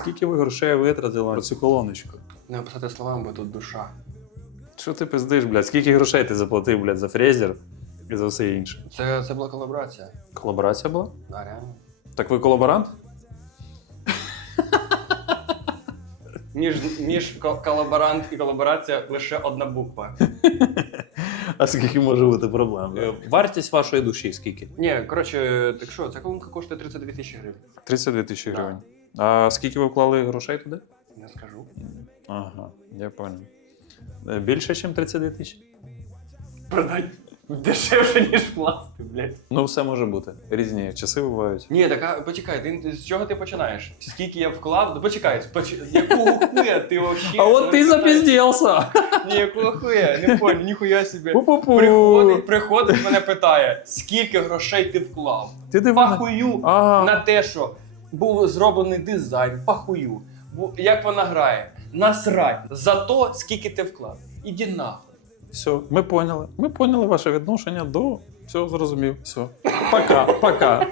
скільки ви грошей витратили на цю колоночку? Не описати словами, бо тут душа. Що ти пиздиш, блядь? Скільки грошей ти заплатив, блядь, за фрезер і за все інше? Це, це була колаборація. Колаборація була? Да, реально. Так ви колаборант? Між, між ко- колаборант і колаборація лише одна буква. А скільки може бути проблем? Е, Вартість вашої душі скільки? Ні, коротше, так що, ця колонка коштує 32 тисячі гривень. 32 тисячі гривень. А скільки ви вклали грошей туди? Не скажу. Ага, я понял. Е, Більше, ніж 32 тисячі? Продать дешевше, ніж пластик, блядь. Ну, все може бути. Різні часи бувають. Ні, так а, почекай, ти, з чого ти починаєш? Скільки я вклав? Ну почекай, поч... якого хуя ти вообще? А от ти запіздівся! Ні, якого хуя, не понял, ніхуя собі. Пу-пу-пу! Приходить, приходить, мене питає, скільки грошей ти вклав? Ти диви на- Пахую А, на те, що був зроблений дизайн, пахую. Як вона грає? Насрать за то, скільки ти вклав. Іди нахуй. все, ми поняли. Ми поняли ваше відношення до. всього зрозумів. Все. Пока, пока.